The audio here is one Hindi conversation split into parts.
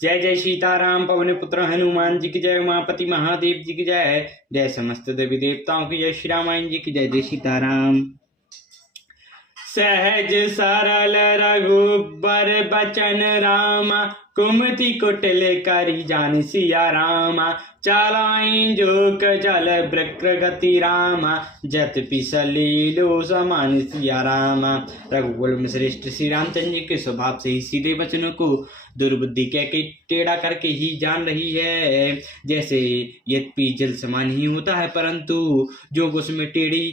जय जय सीताराम पवन पुत्र हनुमान जी की जय। उमापति महादेव जी की जय। जय समस्त देवी देवताओं की जय। श्री रामायण जी की जय। जय सीताराम। सहज सरल रघुबर बचन रामा, कुमति कुटिल करी जान सिया रामा। चलाई जोक जल वृक्र गति रामा, जत पिसलीलो समान सिया रामा। रघुकुल में श्रेष्ठ श्री रामचंद्र जी के स्वभाव से ही सीधे वचनों को दुर्बुद्धि कह के टेढ़ा करके ही जान रही है। जैसे यद्यपि जल समान ही होता है, परंतु जो उसमें टेढ़ी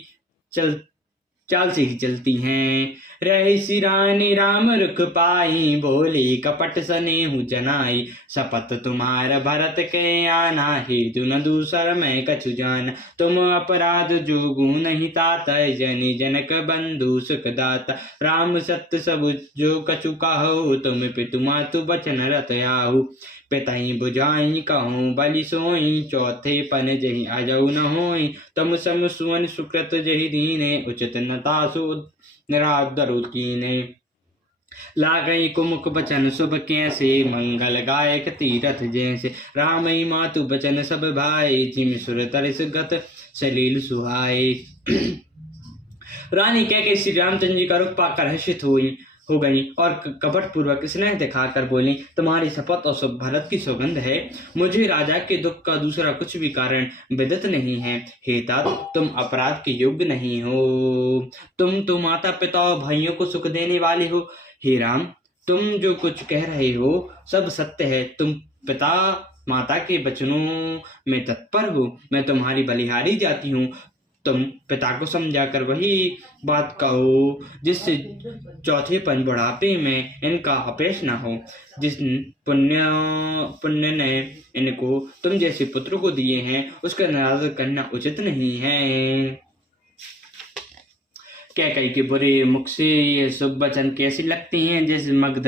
चाल से ही चलती हैं। रही सिरानी राम रुख पाई, बोले कपट सनेहु जनाई। शपथ तुम्हार भरत के आना, हेतु न दूसर मैं कछु जान। तुम अपराध जोगु नहीं तात, जनि जनक बंधु सुख दाता। राम सत्य सब जो कछु कहो, तुम पितु मातु बचन रत आहु। पिताई बुझाई कहूँ बलि सोई, चौथे पन जही अजऊ न होई। तम सम सुवन सुकृत जही दीने, उचित न तासु निरादरु कीने। लागई कुमुख बचन शुभ कैसे, मंगल गायक तीरथ जैसे। रामई मातु बचन सब भाई, जिम सुर तरस गत सलील सुहाए। रानी कह के श्री रामचंद्र जी का रूप पाकर हर्षित हुई हो गई और कपट पूर्वक स्नेह दिखाकर बोली, तुम्हारी शपथ और सब भरत की सौगंध है। मुझे राजा के दुख का दूसरा कुछ भी कारण विदित नहीं है। हे तात, तुम अपराध के योग्य नहीं हो। तुम तो माता पिता और भाइयों को सुख देने वाले हो। हे राम, तुम जो कुछ कह रहे हो सब सत्य है। तुम पिता माता के वचनों में तत्पर हो। मैं तुम्हारी बलिहारी जाती हूँ। तुम पिता को समझाकर वही बात कहो, जिससे चौथेपन बुढ़ापे में इनका अपयश न हो। जिस पुण्य ने इनको तुम जैसे पुत्र को दिए हैं, उसका निरादर करना उचित नहीं है। कैकई के बुरे मुख से ये शुभ वचन कैसे लगते हैं, जैसे मगध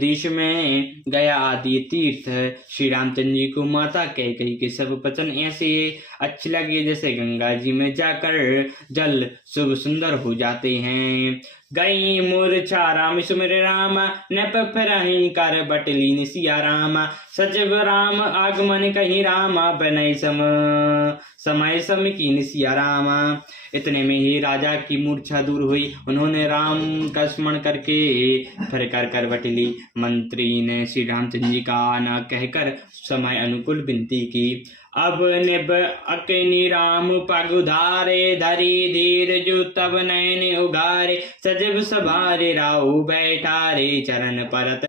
देश में गया आदि तीर्थ। श्री रामचंद्र जी को माता कैकई के सब वचन ऐसे अच्छे लगे जैसे गंगा जी में जाकर जल शुभ सुंदर हो जाते हैं। गई मूर्छा राम सुमिर रामा, नप फिरहि कर बटली सिया रामा। सचिव राम आगमन कहीं रामा, बनई समय सम की सिया रामा। इतने में ही राजा की मूर्छा दूर हुई। उन्होंने राम का स्मरण करके फिर कर बटली। मंत्री ने श्री रामचंद्र जी का आना कहकर समय अनुकूल विनती की। अब निब अकनि राम पगुधारे, धरी धीर जो तब नयन उगारे। सजब सवारे राहु बैठारे, चरण परत